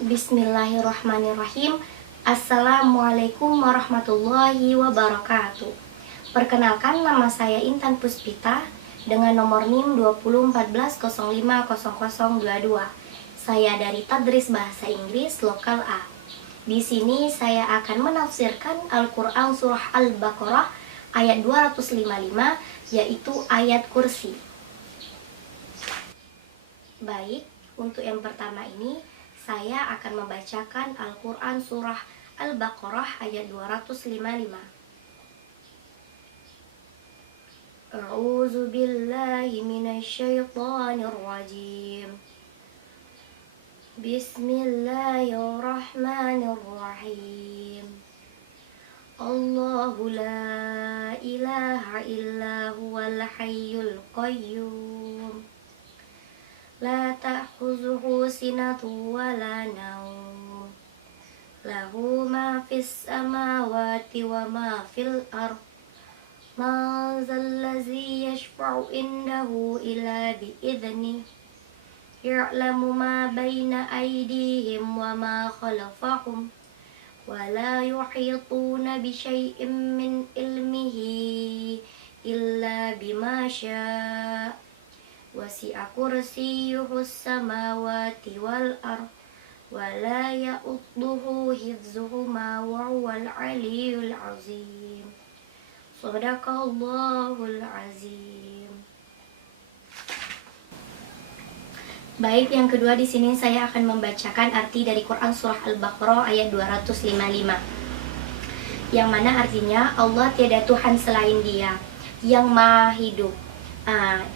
Bismillahirrahmanirrahim. Assalamualaikum warahmatullahi wabarakatuh. Perkenalkan, nama saya Intan Puspita dengan nomor NIM 2014050022. Saya dari Tadris Bahasa Inggris Lokal A. Di sini saya akan menafsirkan Al-Quran Surah Al-Baqarah ayat 255, yaitu ayat kursi. Baik, untuk yang pertama ini saya akan membacakan Al-Quran Surah Al-Baqarah ayat 255. A'udzu billahi minasyaitonir rajim. Bismillahirrahmanirrahim. Allahu la ilaha illa huwal hayyul qayyum. La ta'khuzuhu sinatun wa la nawm. Lahu ma fis samawati wa ma fil ardh. Ma zallazi yashfa'u indahu illa bi'idhnih. Ya'lamu ma baina aydihim wa ma khalfahum. Wa la yuhituna bi syai'in min ilmihi illa bima syaa'. Wasi'a kursiyyuhus samawati wal ardh wa la ya'uduhu hifdzuhuma wa huwal 'aliyyul 'azim. Shadaqallahul 'azim. Baik, yang kedua di sini saya akan membacakan arti dari Quran Surah Al-Baqarah ayat 255. Yang mana artinya Allah tiada Tuhan selain Dia, yang Maha Hidup,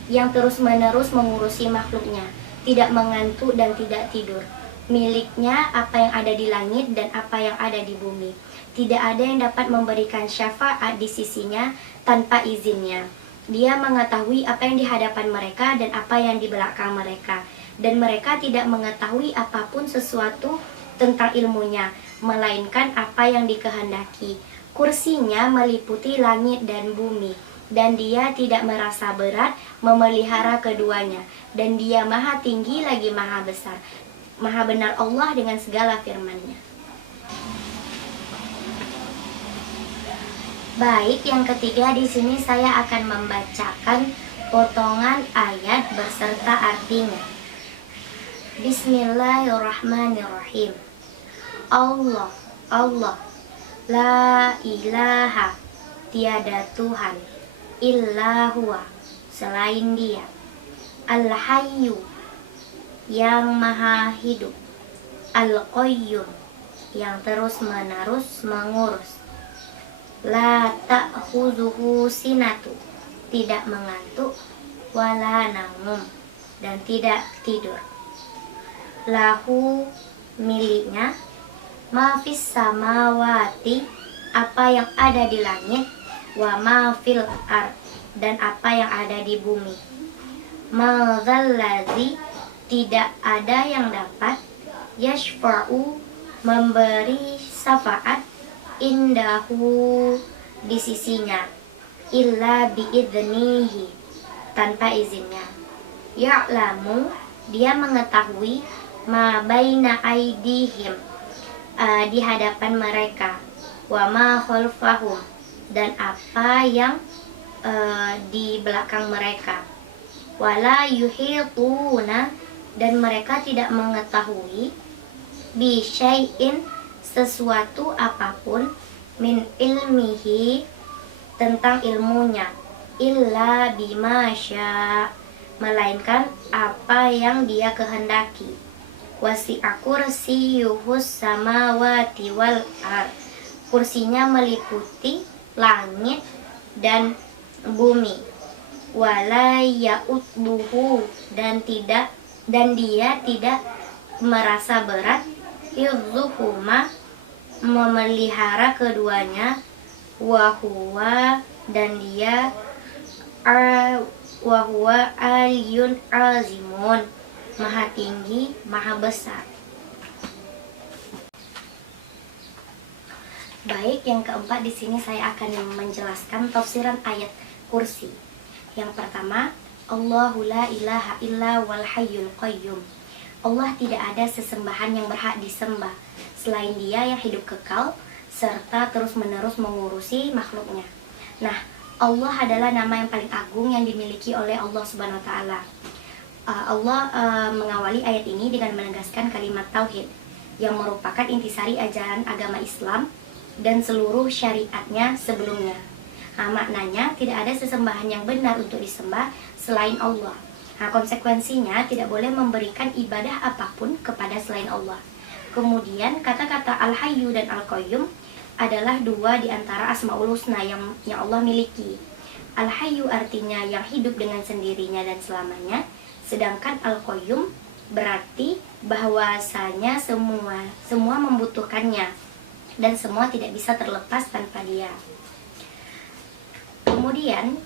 yang terus-menerus mengurusi makhluknya, tidak mengantuk dan tidak tidur. Miliknya apa yang ada di langit dan apa yang ada di bumi. Tidak ada yang dapat memberikan syafaat di sisinya tanpa izinnya. Dia mengetahui apa yang di hadapan mereka dan apa yang di belakang mereka. Dan mereka tidak mengetahui apapun sesuatu tentang ilmunya, melainkan apa yang dikehendaki. Kursinya meliputi langit dan bumi, dan Dia tidak merasa berat memelihara keduanya, dan Dia maha tinggi lagi maha besar. Maha benar Allah dengan segala firman-Nya. Baik, yang ketiga di sini saya akan membacakan potongan ayat beserta artinya. Bismillahirrahmanirrahim. Allah, Allah, la ilaha, tiada Tuhan, illa huwa, selain Dia, al-hayyu, yang maha hidup, al-qayyum, yang terus-menerus mengurus, la ta'khuzuhu sinatu, tidak mengantuk, wala naum, dan tidak tidur. Lahu, miliknya, ma fis samawati, apa yang ada di langit, wa ma fil ardh, dan apa yang ada di bumi. Ma zallazi, tidak ada yang dapat, yashfa'u, memberi syafaat, indahu, di sisinya, illa bi'idhnihi, tanpa izinnya. Ya'lamu, Dia mengetahui, ma baina aydihim, di hadapan mereka, wa ma khalfahum, dan apa yang di belakang mereka. Wala yuhituna, dan mereka tidak mengetahui, bi syai'in, sesuatu apapun, min ilmihi, tentang ilmunya, illa bima syaa', melainkan apa yang Dia kehendaki. Wasi'a kursiyyuhus samawati wal ardh, kursinya meliputi langit dan bumi. Wala ya'uduhu, dan Dia tidak merasa berat, hifdzuhuma, memelihara keduanya, wa huwa, dan Dia wa huwa aliyyun azimun, maha tinggi, maha besar. Baik, yang keempat di sini saya akan menjelaskan tafsiran ayat kursi. Yang pertama, Allahu la ilaha illa wal hayyul qayyum. Allah tidak ada sesembahan yang berhak disembah selain Dia yang hidup kekal serta terus-menerus mengurusi makhluknya. Nah, Allah adalah nama yang paling agung yang dimiliki oleh Allah Subhanahu wa taala. Allah mengawali ayat ini dengan menegaskan kalimat tauhid yang merupakan intisari ajaran agama Islam dan seluruh syariatnya sebelumnya. Nah, maknanya tidak ada sesembahan yang benar untuk disembah selain Allah. Nah, konsekuensinya tidak boleh memberikan ibadah apapun kepada selain Allah. Kemudian kata-kata Al-Hayyu dan Al-Qayyum adalah dua di antara Asmaul Husna yang Allah miliki. Al-Hayyu artinya yang hidup dengan sendirinya dan selamanya, sedangkan Al-Qayyum berarti bahwasanya semua membutuhkannya dan semua tidak bisa terlepas tanpa Dia. Kemudian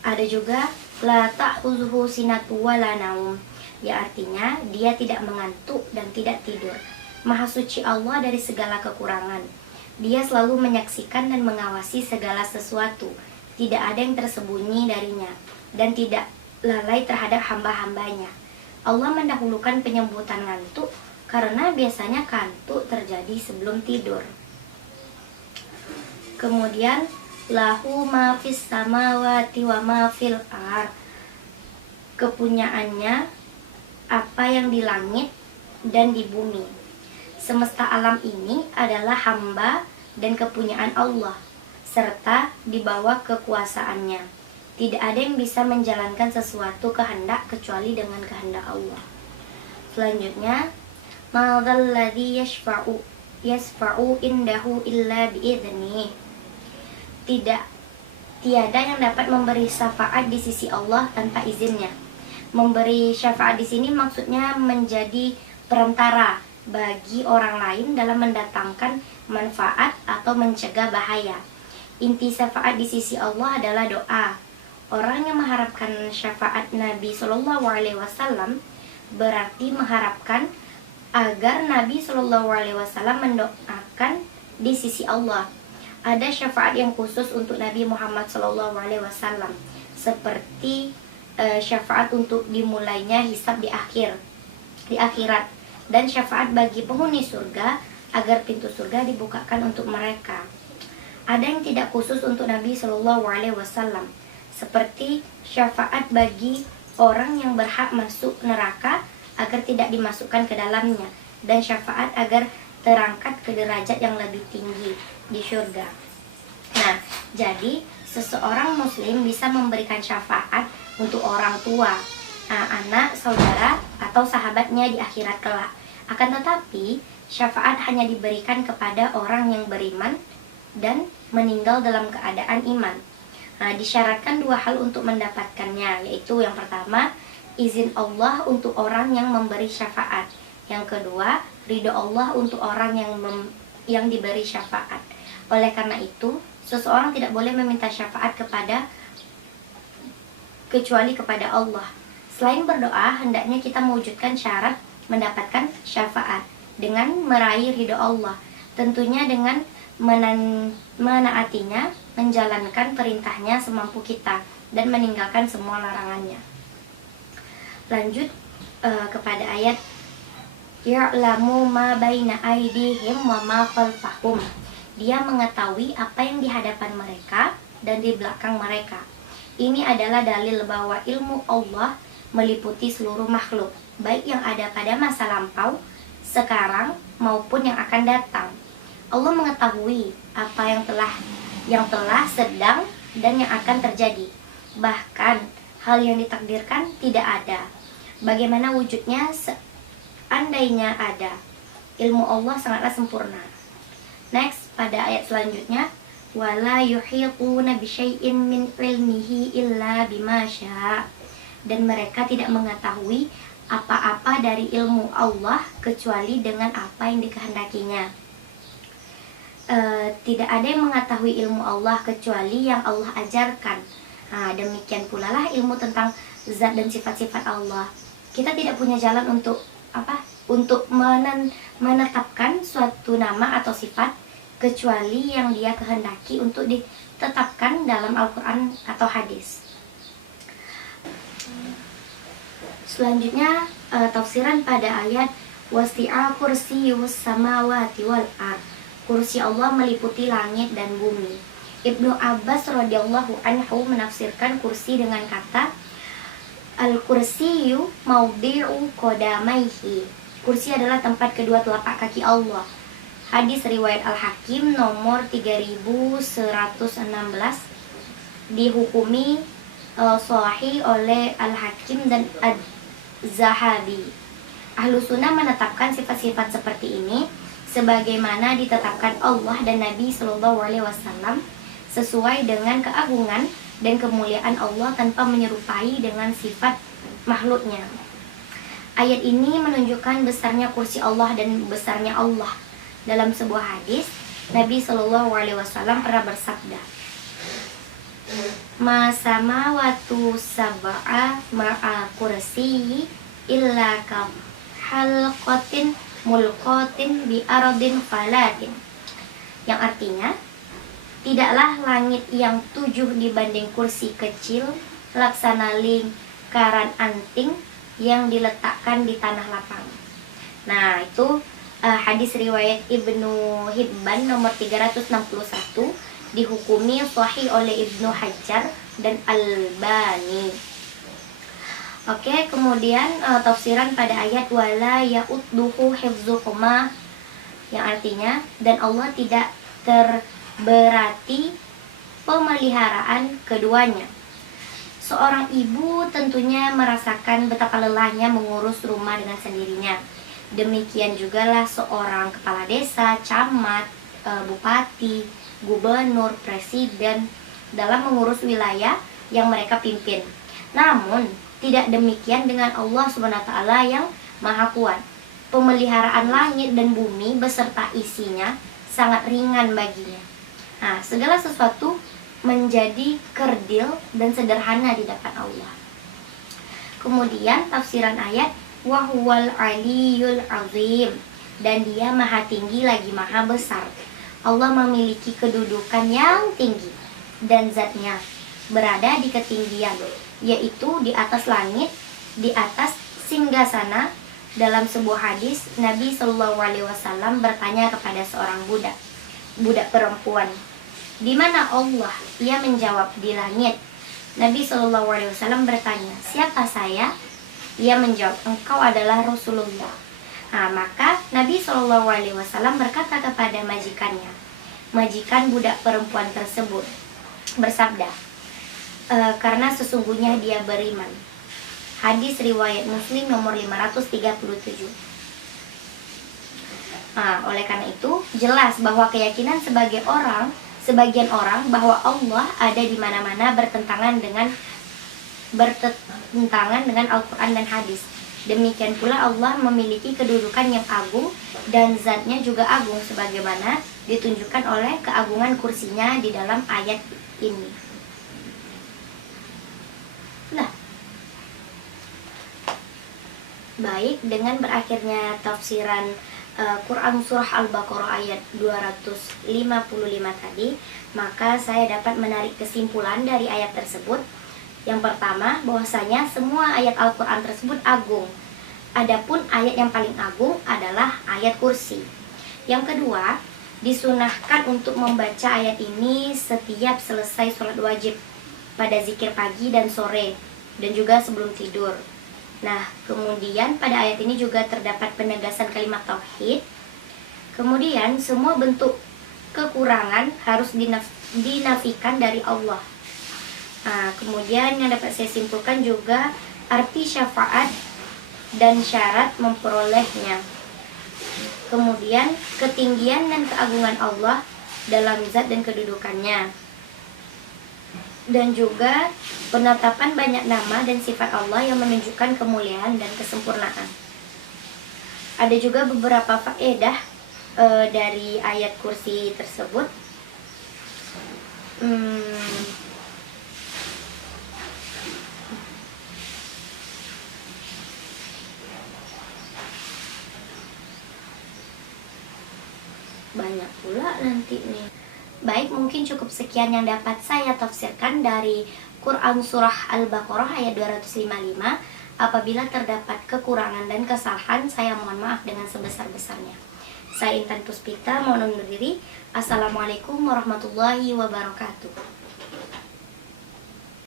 ada juga la ta'khuzuhu sinatu wala naum, ya artinya Dia tidak mengantuk dan tidak tidur. Maha suci Allah dari segala kekurangan. Dia selalu menyaksikan dan mengawasi segala sesuatu. Tidak ada yang tersembunyi darinya dan tidak lalai terhadap hamba-hambanya. Allah mendahulukan penyebutan ngantuk karena biasanya kantuk terjadi sebelum tidur. Kemudian lahu ma fis samawati wa ma fil ard. Kepunyaannya apa yang di langit dan di bumi. Semesta alam ini adalah hamba dan kepunyaan Allah serta di bawah kekuasaannya. Tidak ada yang bisa menjalankan sesuatu kehendak kecuali dengan kehendak Allah. Selanjutnya, ma dzalladzi yashfa'u indahu illa bi'idznih. Tiada yang dapat memberi syafaat di sisi Allah tanpa izinnya. Memberi syafaat di sini maksudnya menjadi perantara bagi orang lain dalam mendatangkan manfaat atau mencegah bahaya. Inti syafaat di sisi Allah adalah doa. Orang yang mengharapkan syafaat Nabi Shallallahu Alaihi Wasallam berarti mengharapkan agar Nabi Shallallahu Alaihi Wasallam mendoakan di sisi Allah. Ada syafaat yang khusus untuk Nabi Muhammad Shallallahu Alaihi Wasallam, seperti syafaat untuk dimulainya hisab di akhirat, dan syafaat bagi penghuni surga agar pintu surga dibukakan untuk mereka. Ada yang tidak khusus untuk Nabi Shallallahu Alaihi Wasallam, seperti syafaat bagi orang yang berhak masuk neraka agar tidak dimasukkan ke dalamnya, dan syafaat agar terangkat ke derajat yang lebih tinggi di surga. Nah, jadi seseorang muslim bisa memberikan syafaat untuk orang tua, anak, saudara, atau sahabatnya di akhirat kelak. Akan tetapi, syafaat hanya diberikan kepada orang yang beriman dan meninggal dalam keadaan iman. Nah, disyaratkan dua hal untuk mendapatkannya, yaitu yang pertama, izin Allah untuk orang yang memberi syafaat. Yang kedua, ridho Allah untuk orang yang diberi syafaat. Oleh karena itu, seseorang tidak boleh meminta syafaat kecuali kepada Allah. Selain berdoa, hendaknya kita mewujudkan syarat mendapatkan syafaat dengan meraih ridho Allah. Tentunya dengan menaatinya, menjalankan perintahnya semampu kita, dan meninggalkan semua larangannya. Lanjut kepada ayat ya'lamu ma baina aydihim wa ma khalfahum. Dia mengetahui apa yang di hadapan mereka dan di belakang mereka. Ini adalah dalil bahwa ilmu Allah meliputi seluruh makhluk, baik yang ada pada masa lampau, sekarang, maupun yang akan datang. Allah mengetahui apa yang telah, sedang, dan yang akan terjadi. Bahkan, hal yang ditakdirkan tidak ada. Bagaimana wujudnya seandainya ada. Ilmu Allah sangatlah sempurna. Next, pada ayat selanjutnya, wala yuhituna bisyai'in min ilmihi illa bima syaa. Dan mereka tidak mengetahui apa-apa dari ilmu Allah kecuali dengan apa yang dikehendakinya. Tidak ada yang mengetahui ilmu Allah kecuali yang Allah ajarkan. Nah, demikian pula lah ilmu tentang zat dan sifat-sifat Allah. Kita tidak punya jalan untuk menetapkan suatu nama atau sifat kecuali yang Dia kehendaki untuk ditetapkan dalam Al-Quran atau hadis. Selanjutnya tafsiran pada ayat wasi'a kursiyus samawati wal ard. Kursi Allah meliputi langit dan bumi. Ibnu Abbas radhiyallahu anhu menafsirkan kursi dengan kata al-kursiyu maudhi'u qadamaihi. Kursi adalah tempat kedua telapak kaki Allah. Hadis riwayat Al-Hakim nomor 3116 dihukumi sahih oleh Al-Hakim dan Az-Zahabi. Ahlus Sunnah menetapkan sifat-sifat seperti ini sebagaimana ditetapkan Allah dan Nabi Shallallahu Alaihi Wasallam sesuai dengan keagungan dan kemuliaan Allah tanpa menyerupai dengan sifat makhluknya. Ayat ini menunjukkan besarnya kursi Allah dan besarnya Allah. Dalam sebuah hadis, Nabi Shallallahu Alaihi Wasallam pernah bersabda, "Ma samawatu sab'a ma'a kursi illa ka halqatin mulqatin bi ardin falatin." Yang artinya, tidaklah langit yang 7 dibanding kursi kecil laksana lingkaran anting yang diletakkan di tanah lapang. Nah, itu hadis riwayat Ibnu Hibban nomor 361 dihukumi sahih oleh Ibnu Hajar dan Albani. Oke, kemudian tafsiran pada ayat wala ya'udduhu hifdzuhuma, yang artinya dan Allah tidak berarti pemeliharaan keduanya. Seorang ibu tentunya merasakan betapa lelahnya mengurus rumah dengan sendirinya. Demikian jugalah seorang kepala desa, camat, bupati, gubernur, presiden dalam mengurus wilayah yang mereka pimpin. Namun, tidak demikian dengan Allah SWT yang Maha Kuat. Pemeliharaan langit dan bumi beserta isinya sangat ringan baginya. Nah, segala sesuatu menjadi kerdil dan sederhana di depan Allah. Kemudian tafsiran ayat wahuwal aliyul azim, dan dia maha tinggi lagi maha besar. Allah memiliki kedudukan yang tinggi dan zatnya berada di ketinggian, yaitu di atas langit, di atas singgasana. Dalam sebuah hadis, Nabi Shallallahu Alaihi Wasallam bertanya kepada seorang budak perempuan, "Di mana Allah?" Ia menjawab, "Di langit." Nabi Shallallahu Alaihi Wasallam bertanya, "Siapa saya?" Ia menjawab, "Engkau adalah Rasulullah." Nah, maka Nabi Shallallahu Alaihi Wasallam berkata kepada majikan budak perempuan tersebut, bersabda, "Karena sesungguhnya dia beriman." Hadis riwayat Muslim nomor 537. Nah, oleh karena itu jelas bahwa keyakinan sebagian orang bahwa Allah ada di mana-mana bertentangan dengan Al-Quran dan hadis. Demikian pula Allah memiliki kedudukan yang agung dan zatnya juga agung sebagaimana ditunjukkan oleh keagungan kursinya di dalam ayat ini. Nah, baik, dengan berakhirnya tafsiran Quran Surah Al-Baqarah ayat 255 tadi, maka saya dapat menarik kesimpulan dari ayat tersebut. Yang pertama, bahwasanya semua ayat Al-Quran tersebut agung. Adapun ayat yang paling agung adalah ayat kursi. Yang kedua, disunahkan untuk membaca ayat ini setiap selesai sholat wajib pada zikir pagi dan sore, dan juga sebelum tidur. Nah, kemudian pada ayat ini juga terdapat penegasan kalimat tauhid. Kemudian semua bentuk kekurangan harus dinafikan dari Allah. Nah, kemudian yang dapat saya simpulkan juga arti syafaat dan syarat memperolehnya. Kemudian ketinggian dan keagungan Allah dalam zat dan kedudukannya. Dan juga penetapan banyak nama dan sifat Allah yang menunjukkan kemuliaan dan kesempurnaan. Ada juga beberapa faedah dari ayat kursi tersebut. Banyak pula nanti nih. Baik, mungkin cukup sekian yang dapat saya tafsirkan dari Quran Surah Al-Baqarah ayat 255. Apabila terdapat kekurangan dan kesalahan, saya mohon maaf dengan sebesar-besarnya. Saya Intan Puspita, mohon undur diri. Assalamualaikum warahmatullahi wabarakatuh.